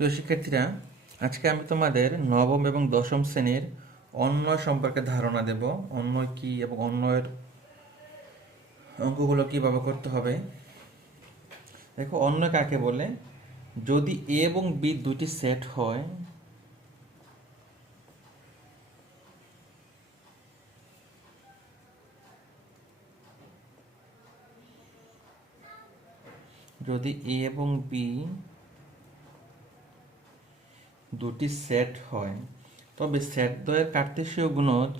প্রিয় শিক্ষার্থীরা, আজকে আমি তোমাদের নবম এবং দশম শ্রেণির অন্বয় সম্পর্কে ধারণা দেব। অন্বয় কি এবং অন্বয়ের অঙ্কগুলো কীভাবে করতে হবে? দেখো অন্যয় কাকে বলে? যদি এ এবং বি দুটি সেট হয়, যদি এ এবং বি দুটি সেট হয়। তবে সেট দ্বয়ের কার্তেশীয় গুণজ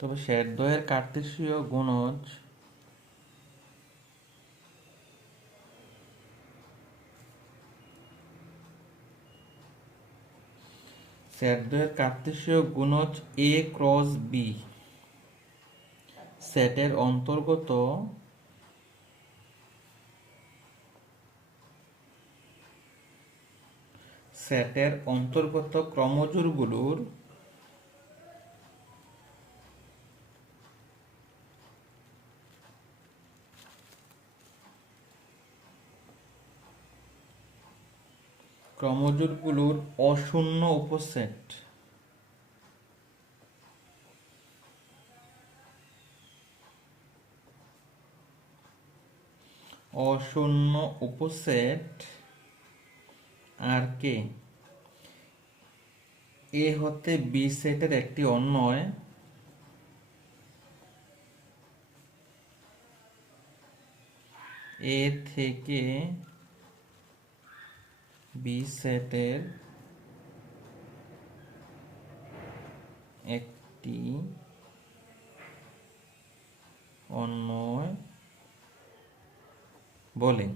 তবে সেট দ্বয়ের কার্তেশীয় গুণজ সেট দ্বয়ের কার্তেশীয় গুণজ এ ক্রস বি সেটের অন্তর্গত সেটের অন্তর্গত ক্রমজোরগুলোর ক্রমজোরগুলোর অশূন্য উপসেট। অশূন্য উপসেট আর কে? এ হতে বি সেটের একটি অন্যয় এ থেকে বি সেটের একটি অন্যয় বলে।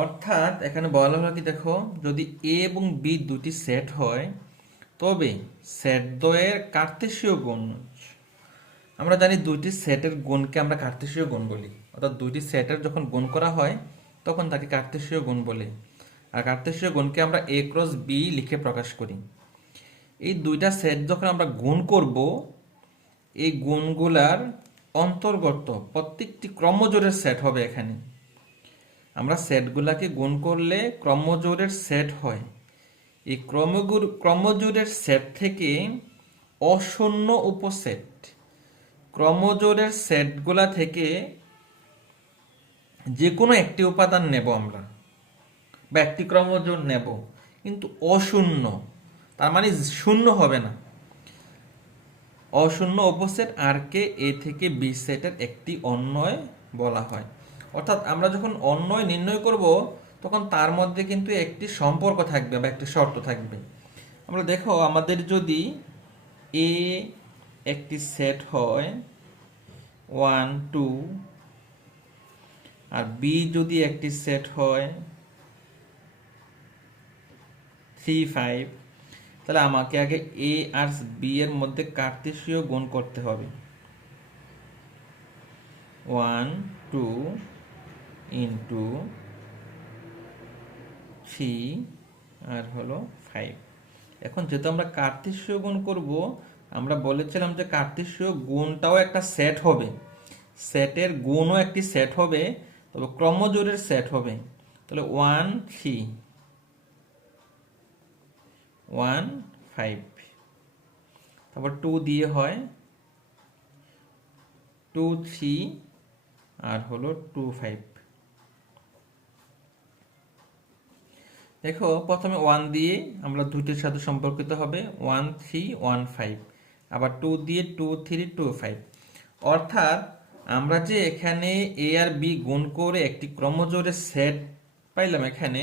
অর্থাৎ এখানে বলা হলো কি, দেখো, যদি এ এবং বি দুটি সেট হয়, তবে সেট দ্বয়ের কার্তেশীয় গুণ, আমরা জানি দুইটি সেটের গুণকে আমরা কার্তেশীয় গুণ বলি। অর্থাৎ দুইটি সেটের যখন গুণ করা হয়, তখন তাকে কার্তেশীয় গুণ বলে। আর কার্তেশীয় গুণকে আমরা এ ক্রস বি লিখে প্রকাশ করি। এই দুইটা সেট যখন আমরা গুণ করব, এই গুণগুলার অন্তর্গত, প্রত্যেকটি ক্রমজোরের সেট হবে এখানে। আমরা সেটগুলাকে গুণ করলে ক্রমজোরের সেট হয়। এই ক্রমগুর ক্রমজোরের সেট থেকে অশূন্য উপসেট। ক্রমজোরের সেটগুলা থেকে যে কোনো একটি উপাদান নেব আমরা। বা একটি ক্রমজোর নেব। কিন্তু অশূন্য, তার মানে শূন্য হবে না। অশূন্য উপসেট আর কে এ থেকে বি সেটের একটি অন্যয় বলা হয়। অর্থাৎ আমরা যখন অন্যয় নির্ণয় করব, তখন তার মধ্যে কিন্তু একটি সম্পর্ক থাকবে বা একটি শর্ত থাকবে। আমরা দেখো, আমাদের যদি এ একটি সেট হয়, ওয়ান, টু, আর বি যদি একটি সেট হয়, থ্রি, ফাইভ তাহলে আমাকে আগে এ আর বি এর মধ্যে কার্তেশীয় গুণ করতে হবে। ওয়ান টু ইন্টু থ্রি আর হলো ফাইভ এখন যেহেতু আমরা কার্তেশীয় গুণ করব, আমরা বলেছিলাম যে কার্তেশীয় গুণটাও একটা সেট হবে। সেটের গুণও একটি সেট হবে, তবে ক্রমজোরের সেট হবে। তাহলে ওয়ান থ্রি ওয়ান, ফাইভ। তারপর টু দিয়ে হয় টু, থ্রি, আর হলো টু, ফাইভ। দেখো, প্রথমে ওয়ান দিয়ে আমরা দুইটির সাথে সম্পর্কিত হবে। One, three, one, five. আবার টু দিয়ে টু, থ্রি, টু, ফাইভ। অর্থাৎ আমরা যে এখানে এ আর বি গুণ করে একটি ক্রমজোরের সেট পাইলাম এখানে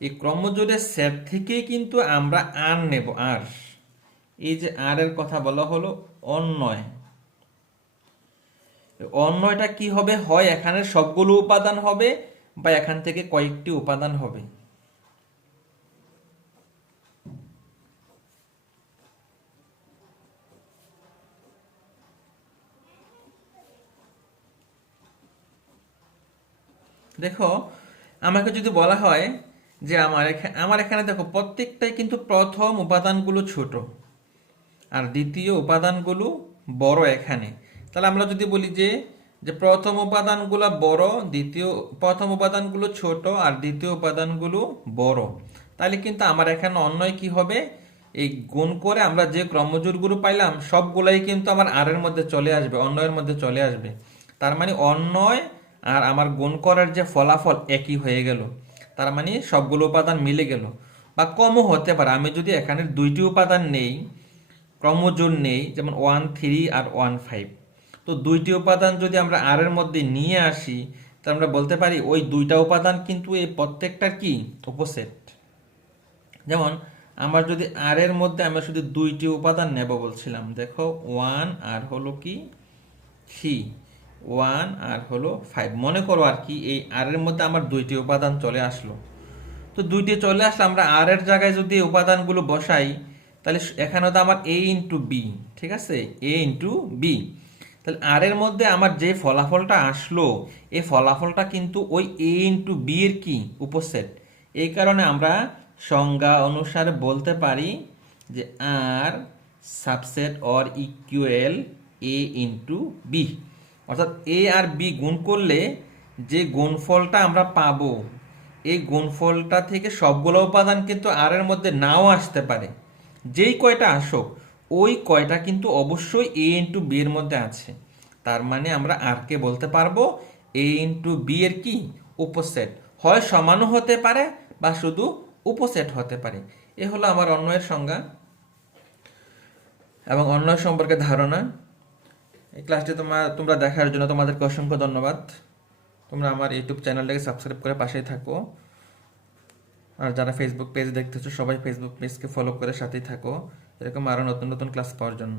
এই ক্রমজোরের সেট থেকে কিন্তু আমরা আর নেব আর এই যে আর এর কথা বলা হলো অন্যয় অন্যয়টা কি হবে? হয় এখানে সবগুলো উপাদান হবে বা এখান থেকে কয়েকটি উপাদান হবে। দেখো, আমাকে যদি বলা হয় যে আমার এখানে আমার এখানে দেখো, প্রত্যেকটাই কিন্তু প্রথম উপাদানগুলো ছোট। আর দ্বিতীয় উপাদানগুলো বড় এখানে। তাহলে আমরা যদি বলি যে যে প্রথম উপাদানগুলো বড়, দ্বিতীয়, প্রথম উপাদানগুলো ছোট আর দ্বিতীয় উপাদানগুলো বড়। তাহলে কিন্তু আমার এখানে অন্যয় কি হবে? এই গুণ করে আমরা যে ক্রমজোরগুলো পাইলাম, সবগুলাই কিন্তু আমার আর এর মধ্যে চলে আসবে অন্যয়ের মধ্যে চলে আসবে। তার মানে অন্যয় আর আমার গুণ করার যে ফলাফল একই হয়ে গেল। তার মানে সবগুলো উপাদান মিলে গেল। বা কমও হতে পারে। আমি যদি এখানে দুইটি উপাদান নেই ক্রমজোর নেই, যেমন ওয়ান থ্রি আর ওয়ান ফাইভ, তো দুইটি উপাদান যদি আমরা আর এর মধ্যে নিয়ে আসি, তাহলে আমরা বলতে পারি ওই দুইটা উপাদান কিন্তু এই প্রত্যেকটার কি? অপোসিট যেমন আমার যদি আর এর মধ্যে আমরা শুধু দুইটি উপাদান নেব বলছিলাম, দেখো ওয়ান আর হলো কি? থ্রি। ওয়ান আর হলো ফাইভ মনে করো আর কি, এই আর এর মধ্যে আমার দুইটি উপাদান চলে আসলো। তো দুইটি চলে আসলে আমরা আর এর জায়গায় যদি উপাদানগুলো বসাই, তাহলে এখানে তো আমার এ ইন্টু বি ঠিক আছে? এ ইন্টু বি তাহলে আর এর মধ্যে আমার যে ফলাফলটা আসলো, এই ফলাফলটা কিন্তু ওই এ ইন্টু বি এর কি? উপসেট। এই কারণে আমরা সংজ্ঞা অনুসারে বলতে পারি যে আর subset or equal A into B অর্থাৎ এ আর বি গুণ করলে যে গুণফলটা আমরা পাবো, এই গুণফলটা থেকে সবগুলো উপাদান কিন্তু আর এর মধ্যে নাও আসতে পারে। যেই কয়টা আসুক, ওই কয়টা কিন্তু অবশ্যই এ ইন্টু বি এর মধ্যে আছে। তার মানে আমরা আর কে বলতে পারব এ ইন্টু বি এর কি? উপসেট। হয় সমানও হতে পারে বা শুধু উপসেট হতে পারে। এ হলো আমার অন্যয়ের সংজ্ঞা এবং অন্যয় সম্পর্কে ধারণা। এই ক্লাসটি তোমার, তোমরা দেখার জন্য তোমাদেরকে অসংখ্য ধন্যবাদ। তোমরা আমার ইউটিউব চ্যানেলটাকে সাবস্ক্রাইব করে পাশেই থাকো। আর যারা ফেসবুক পেজ দেখতেছো, সবাই ফেসবুক পেজকে ফলো করে সাথেই থাকো। এরকম আরও নতুন নতুন ক্লাস পাওয়ার জন্য।